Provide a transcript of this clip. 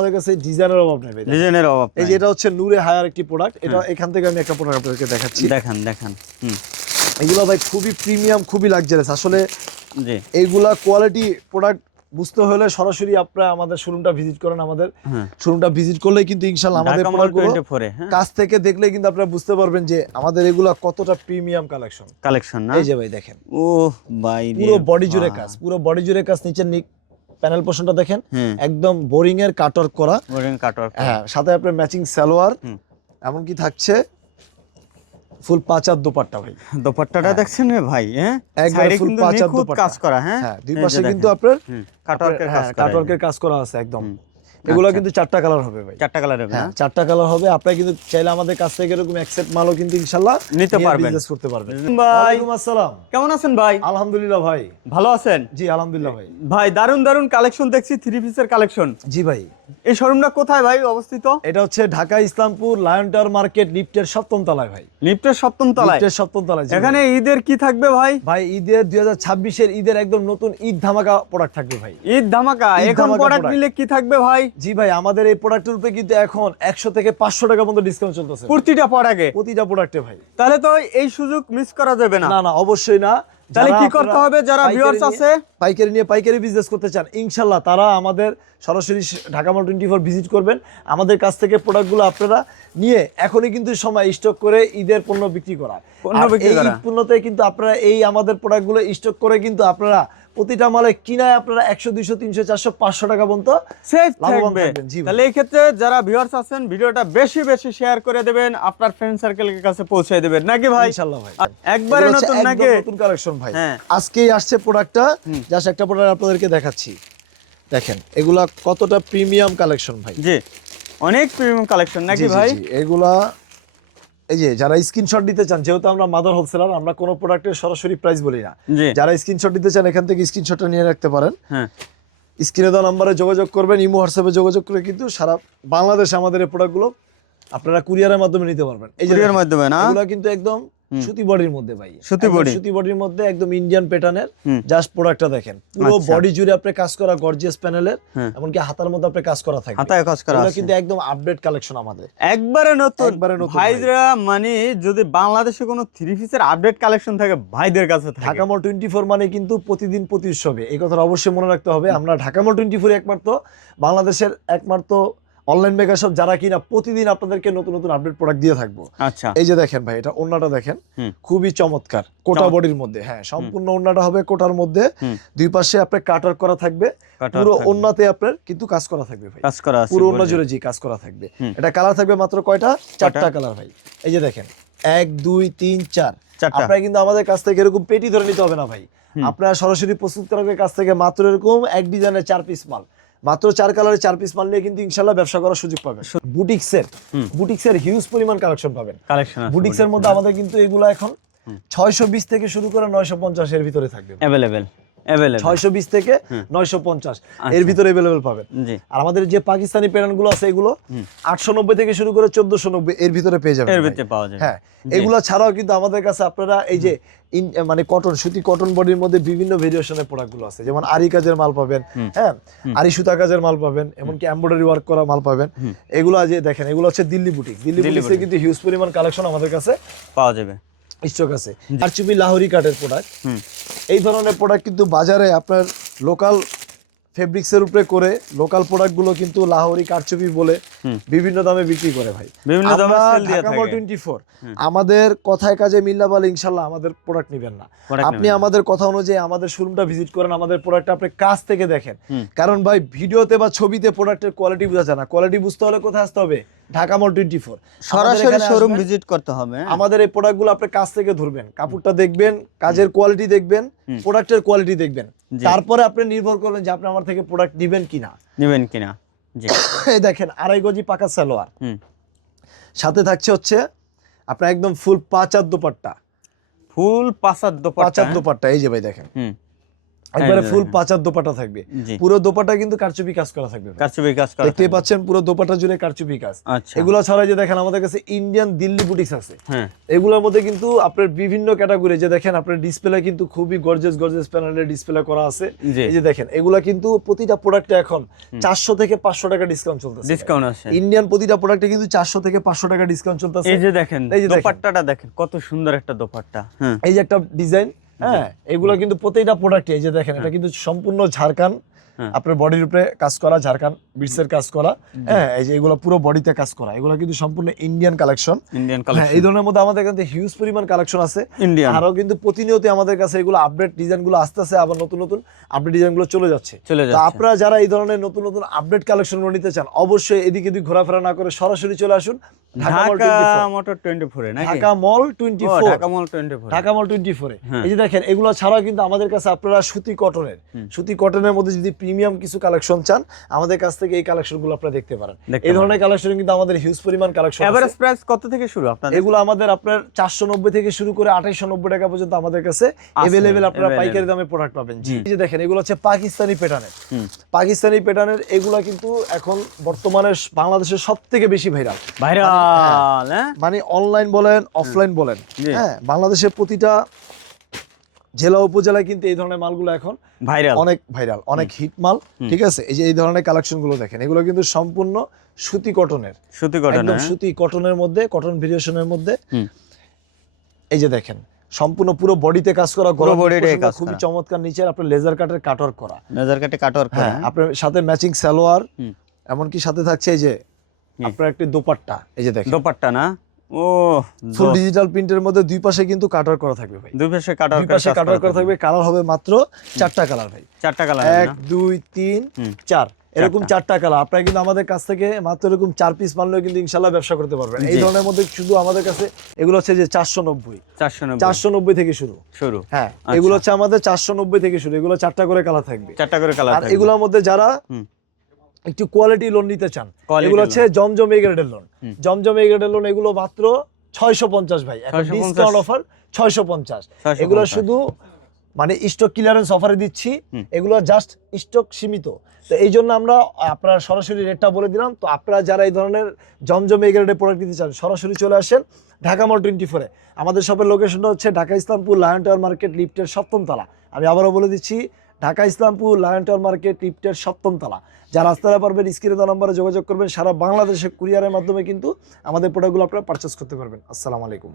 আমাদের কাছে ডিজাইনের অভাব নেই ভাই, ডিজাইনের অভাব এই যে এটা হচ্ছে নূরে হায়ার একটি প্রোডাক্ট, এটা এখান থেকে আমি একটা প্রোডাক্ট আপনাদেরকে দেখাচ্ছি, দেখান দেখান। এগুলো ভাই খুবই প্রিমিয়াম, খুবই লাক্সারিয়াস আসলে। জি, এইগুলা কোয়ালিটি প্রোডাক্ট বুঝতে হলে সরাসরি আপনারা আমাদের শোরুমটা ভিজিট করেন, আমাদের শোরুমটা ভিজিট করলে কিন্তু ইনশাআল্লাহ আমাদের প্রোডাক্টগুলো কাছ থেকে দেখলে কিন্তু আপনারা বুঝতে পারবেন যে আমাদের এগুলা কতটা প্রিমিয়াম কালেকশন না। এই যে ভাই দেখেন, ও ভাই পুরো বডি জুড়ে কাজ, পুরো বডি জুড়ে কাজ, নিচের প্যানেল পোর্শনটা দেখেন একদম বোরিং এর কাটওয়ার্ক করা, হ্যাঁ, সাথে আপনার ম্যাচিং সালোয়ার, এমনকি থাকছে ফুল পাঁচার দোপাট্টা ভাই, দোপাট্টাটা দেখছেন রে ভাই, হ্যাঁ একবার ফুল পাঁচার দোপাট্টা কাজ করা, হ্যাঁ দুই পাশে কিন্তু আপনার কাটওয়ার্কের কাজ করা আছে একদম। এগুলো কিন্তু 4টা কালার হবে ভাই, 4টা কালার হবে, হ্যাঁ 4টা কালার হবে। আপনারা কিন্তু চাইলে আমাদের কাছ থেকে এরকম অ্যাকসেপ্ট মালও কিন্তু ইনশাআল্লাহ নিতে পারবেন, বিজনেস করতে পারবেন। ভাই ওয়ালাইকুম আসসালাম, কেমন আছেন ভাই? আলহামদুলিল্লাহ ভাই, ভালো আছেন? জি আলহামদুলিল্লাহ ভাই। ভাই দারুন দারুন কালেকশন দেখছি, 3 পিসের কালেকশন। জি ভাই, এই শোরুমটা কোথায় ভাই অবস্থিত? এটা হচ্ছে Dhaka Islampur lion tower market, লিফটের 7ম তলায় ভাই, লিফটের 7ম তলায়, লিফটের 7ম তলায়। এখানে ঈদের কি থাকবে ভাই? ভাই ঈদের 2026 এর ঈদের একদম নতুন ঈদ ধামাকা প্রোডাক্ট থাকবে ভাই, ঈদ ধামাকা। এখন প্রোডাক্ট নিলে কি থাকবে ভাই? জি ভাই, আমাদের এই প্রোডাক্টের উপরে কিন্তু এখন 100 থেকে 500 টাকা পর্যন্ত ডিসকাউন্ট চলতেছে প্রতিটা প্রোডাক্টে ভাই। তাহলে তো এই সুযোগ মিস করা যাবে না। না না, অবশ্যই না। তাহলে কি করতে হবে? যারা ভিউয়ার্স আছে পাইকারি বিজনেস করতে চান, ইনশাআল্লাহ তারা আমাদের সরাসরি ঢাকা মল 24 ভিজিট করবেন। আমাদের কাছ থেকে প্রোডাক্টগুলো আপনারা নিয়ে এখনই কিন্তু সময় স্টক করে ঈদের পণ্য বিক্রি করা, এই ঈদ পণ্যতে কিন্তু আপনারা এই আমাদের প্রোডাক্টগুলো স্টক করে কিন্তু আপনারা প্রতিটা মালে কিনায় আপনারা 100 200 300 400 500 টাকা পর্যন্ত সেফ থাকবে। তাহলে এই ক্ষেত্রে যারা ভিউয়ার্স আছেন ভিডিওটা বেশি বেশি শেয়ার করে দেবেন, আপনার ফ্রেন্ড সার্কেলের কাছে পৌঁছে দিবেন নাকি ভাই? ইনশাআল্লাহ ভাই, একবারে নতুন নাকি নতুন কালেকশন ভাই। আজকেই আসছে প্রোডাক্টটা, জাস্ট একটা প্রোডাক্ট আপনাদেরকে দেখাচ্ছি, দেখেন এগুলা কতটা প্রিমিয়াম কালেকশন ভাই। জি, অনেক প্রিমিয়াম কালেকশন নাকি ভাই? এগুলা এই যে যারা স্ক্রিনশট দিতে চান, যেহেতু আমরা মাদার হোলসেলার, আমরা কোনো প্রোডাক্টের সরাসরি প্রাইস বলি না, যারা স্ক্রিনশট দিতে চান এখান থেকে স্ক্রিনশটটা নিয়ে রাখতে পারেন। হ্যাঁ, স্ক্রিনে দেওয়া নম্বরে যোগাযোগ করবেন, ইমো হোয়াটসঅ্যাপে যোগাযোগ করে কিন্তু সারা বাংলাদেশে আমাদের এই প্রোডাক্টগুলো আপনারা কুরিয়ারের মাধ্যমে নিতে পারবেন। এই যে কুরিয়ারের মাধ্যমে না, এগুলো কিন্তু একদম সুতি বডির মধ্যে ভাই, সুতি বডির মধ্যে একদম ইন্ডিয়ান প্যাটার্নের। জাস্ট প্রোডাক্টটা দেখেন, পুরো বডি জুড়ে আপনি কাজ করা, গর্জিয়াস প্যানেলের, এমনকি হাতার মধ্যে আপনি কাজ করা থাকবে, হাতায় কাজ করা আছে, কিন্তু একদম আপডেট কালেকশন আমাদের, একবারে নতুন ভাইরা। মানে যদি বাংলাদেশে কোনো 3 পিসের আপডেট কালেকশন থাকে ভাইদের কাছে থাকে। ঢাকা মল 24 মানে কিন্তু প্রতিদিন প্রতি উৎসবে, এই কথাটা অবশ্যই মনে রাখতে হবে। আমরা ঢাকা মল 24 একমাত্র বাংলাদেশের একমাত্র অনলাইন মেগা শপ যারা কিনা প্রতিদিন আপনাদেরকে নতুন নতুন আপডেট প্রোডাক্ট দিয়ে থাকবো। আচ্ছা, এই যে দেখেন ভাই, এটা ওন্নাটা দেখেন, খুবই চমৎকার, কোটা বডির মধ্যে, হ্যাঁ সম্পূর্ণ ওন্নাটা হবে কোটার মধ্যে, দুই পাশে আপনার কাটওয়ার্ক করা থাকবে, পুরো ওন্নাতে আপনার কিন্তু কাজ করা থাকবে ভাই, কাজ করা আছে পুরো ওন্না জুড়ে, জি কাজ করা থাকবে। এটা কালার থাকবে মাত্র কয়টা? 4টা কালার ভাই। এই যে দেখেন 1 2 3 4, আপনারা কিন্তু আমাদের কাছ থেকে এরকম পেটি ধরে নিতে হবে না ভাই, আপনারা সরাসরি প্রস্তুতকারকের কাছ থেকে মাত্র এরকম এক ডিজাইনের 4 পিস মাল, মাত্র 4 কালারের 4 পিস মাল নিয়ে কিন্তু ইনশাআল্লাহ ব্যবসা করার সুযোগ পাবেন। বুটিক্সের হিউজ পরিমাণ কালেকশন পাবেন। বুটিক্সের মধ্যে আমাদের কিন্তু এগুলো এখন 620 থেকে শুরু করে 950 এর ভিতরে থাকবে, अवेलेबल 620 থেকে 950 এর ভিতরে अवेलेबल পাবেন। আর আমাদের যে পাকিস্তানি প্যাটার্ন গুলো আছে এগুলো 890 থেকে শুরু করে 1490 এর ভিতরে পেয়ে যাবেন, এর ভিতরে পাওয়া যাবে। হ্যাঁ, এগুলো ছাড়াও কিন্তু আমাদের কাছে আপনারা এই যে মানে কটন, সুতি কটন বডির মধ্যে বিভিন্ন ভেরিয়েশনের প্রোডাক্ট গুলো আছে, যেমন আরি কাজের মাল পাবেন, হ্যাঁ আরি সুতা কাজের মাল পাবেন, এমনকি এমব্রয়ডারি ওয়ার্ক করা মাল পাবেন। এগুলো যে দেখেন, এগুলো হচ্ছে দিল্লি বুটিক, দিল্লি বুটিক্সে কিন্তু হিউজ পরিমাণ কালেকশন আমাদের কাছে পাওয়া যাবে, স্টক আছে। আর চুপি লাহোরি কাটের প্রোডাক্ট, এই ধরনের প্রোডাক্ট কিন্তু বাজারে আপনার লোকাল ফেব্রিক্সের উপরে করে লোকাল প্রোডাক্টগুলো কিন্তু লাহোরি কারচুপি বলে বিভিন্ন দামে বিক্রি করে ভাই, বিভিন্ন দামে সেল দিয়ে থাকে। ঢাকা মল 24 আমাদের কথায় কাজে মিল্লা বলে ইনশাআল্লাহ আমাদের প্রোডাক্ট নেবেন না, আপনি আমাদের কথা অনুযায়ী আমাদের শোরুমটা ভিজিট করেন, আমাদের প্রোডাক্টটা আপনি কাছ থেকে দেখেন। কারণ ভাই ভিডিওতে বা ছবিতে প্রোডাক্টের কোয়ালিটি বোঝা যায় না, কোয়ালিটি বুঝতে হলে কোথায় আসতে হবে? ঢাকা মল 24 সরাসরি শোরুম ভিজিট করতে হবে। আমাদের এই প্রোডাক্টগুলো আপনি কাছ থেকে ধরবেন, কাপড়টা দেখবেন, কাজের কোয়ালিটি দেখবেন, প্রোডাক্টের কোয়ালিটি দেখবেন, তারপরে আপনি নির্ভর করবেন যে আপনি আমার থেকে প্রোডাক্ট নেবেন কিনা। জি, এই দেখেন 2.5 গজি পাকা সালোয়ার, সাথে থাকছে হচ্ছে আপনার একদম ফুল পাঁচার দোপাট্টা, ফুল পাঁচার দোপাট্টা। এই যে ভাই দেখেন একবারে ফুল পাঁচার দোপাটা থাকবে, পুরো দোপাটা কিন্তু কারচুপি কাজ করা থাকবে, কারচুপি কাজ করা দেখতে পাচ্ছেন পুরো দোপাটা জুড়ে কারচুপি কাজ। এগুলো ছাড়া যে দেখেন আমাদের কাছে ইন্ডিয়ান দিল্লি বুটিক্স আছে, এগুলোর মধ্যে কিন্তু আপনার বিভিন্ন ক্যাটাগরি, যে দেখেন আপনার ডিসপ্লে কিন্তু খুবই গর্জিয়াস গর্জিয়াস প্যানেলের ডিসপ্লে করা আছে। এই যে দেখেন এগুলা কিন্তু প্রতিটা প্রোডাক্টে এখন 400 থেকে 500 টাকা ডিসকাউন্ট চলতেছে, ডিসকাউন্ট আছে ইন্ডিয়ান প্রতিটা প্রোডাক্টে কিন্তু 400 থেকে 500 টাকা ডিসকাউন্ট চলতেছে। এই যে দেখেন দোপাট্টাটা দেখেন কত সুন্দর একটা দোপাট্টা, এই যে একটা ডিজাইন, হ্যাঁ এগুলো কিন্তু প্রতিটা প্রোডাক্টে, এই যে দেখেন এটা কিন্তু সম্পূর্ণ ঝাড়খান আপনার বডির উপরে কাজ করা, ঝাড়খান বিটসের কাজ করা, হ্যাঁ এই যে এগুলো পুরো বডিতে কাজ করা, এগুলো কিন্তু সম্পূর্ণ ইন্ডিয়ান কালেকশন। এই ধরনের মধ্যে আমাদের কাছে হিউজ পরিমাণ কালেকশন আছে ইন্ডিয়ান, আরো কিন্তু প্রতিনিয়ত আমাদের কাছে এগুলো আপডেট ডিজাইন গুলো আসতেছে, আবার নতুন নতুন আপডেট ডিজাইন গুলো চলে যাচ্ছে। তো আপনারা যারা এই ধরনের নতুন নতুন আপডেট কালেকশন গুলো নিতে চান, অবশ্যই এদিক এদিক ঘোরাফেরা না করে সরাসরি চলে আসুন ঢাকা মোটর 24 এ, ঢাকা মল 24 এ। এই যে দেখেন এগুলো ছাড়াও কিন্তু আমাদের কাছে আপনারা সুতি কটনের মধ্যে যদি প্রিমিয়াম কিছু কালেকশন চান, আমাদের কাছ থেকে এই কালেকশন গুলো আপনারা দেখতে পারেন। এই ধরনের কালেকশন কিন্তু আমাদের হিউজ পরিমাণ কালেকশন। এভারেজ প্রাইস কত থেকে শুরু আপনাদের? এগুলো আমাদের আপনার 490 থেকে শুরু করে 2890 টাকা পর্যন্ত আমাদের কাছে अवेलेबल, আপনারা পাইকারি দামে প্রোডাক্ট পাবেন। এই যে দেখেন এগুলো হচ্ছে পাকিস্তানি প্যাটার্নের, এগুলা কিন্তু এখন বর্তমানে বাংলাদেশের সবথেকে বেশি ভাইরাল, মানে অনলাইন বলেন অফলাইন বলেন, হ্যাঁ বাংলাদেশের প্রতিটা জেলা উপজেলায় কিন্তু এই ধরনের মালগুলো এখন অনেক ভাইরাল, অনেক হিট মাল। ঠিক আছে, এই যে এই ধরনের কালেকশন গুলো দেখেন, এগুলো কিন্তু সম্পূর্ণ সুতি কটনের, একদম সুতি কটনের মধ্যে, কটন ভেরিয়েশনের মধ্যে। এই যে দেখেন সম্পূর্ণ পুরো বডিতে কাজ করা, খুবই চমৎকার, নিচে আপনার লেজার কাটের কাটওয়ার্ক করা, আপনার সাথে ম্যাচিং সালোয়ার, এমনকি সাথে থাকছে এই যে আপনার একটা দোপাট্টা। এই যে দেখেন দোপাট্টা না, ও ফুল ডিজিটাল প্রিন্টের মধ্যে দুই পাশে কিন্তু কাটওয়ার্ক করা থাকবে ভাই, দুই পাশে কাটওয়ার্ক করা থাকবে। কালার হবে মাত্র 4টা কালার ভাই, 4টা কালার, 1 2 3 4 এরকম 4টা কালার। আপনারা কিন্তু আমাদের কাছ থেকে মাত্র এরকম 4 পিস মানলেও কিন্তু ইনশাআল্লাহ ব্যবসা করতে পারবেন। এই ধরনের মধ্যে শুধু আমাদের কাছে এগুলো হচ্ছে যে 490 থেকে শুরু, হ্যাঁ এগুলো হচ্ছে আমাদের 490 থেকে শুরু, এগুলো 4টা করে কালার থাকবে, 4টা করে কালার। আর এগুলোর মধ্যে যারা একটু কোয়ালিটি লোন নিতে চান, এগুলো হচ্ছে জমজম এ গ্রেডের লোন, এগুলো মাত্র 650 ভাই, এখন ডিসকাউন্ট অফার 650। এগুলো শুধু মানে স্টক ক্লিয়ারেন্স অফারে দিচ্ছি, এগুলো জাস্ট স্টক সীমিত, তো এই জন্য আমরা আপনারা সরাসরি রেটটা বলে দিলাম। তো আপনারা যারা এই ধরনের জমজম এ গ্রেডের প্রোডাক্ট নিতে চান, সরাসরি চলে আসেন ঢাকা মল 24 এ। আমাদের শপের লোকেশনটা হচ্ছে Dhaka Islampur lion tower market লিফটের 7ম তলা। আমি আবারও বলে দিচ্ছি, Dhaka Islampur lion tower market লিফটের 7ম তলা। যারা রাস্তায় পারবেন স্ক্রিনে দেওয়া নম্বরে যোগাযোগ করবেন, সারা বাংলাদেশে কুরিয়ারের মাধ্যমে কিন্তু আমাদের প্রোডাক্টগুলো আপনারা পারচেস করতে পারবেন। আসসালামু আলাইকুম।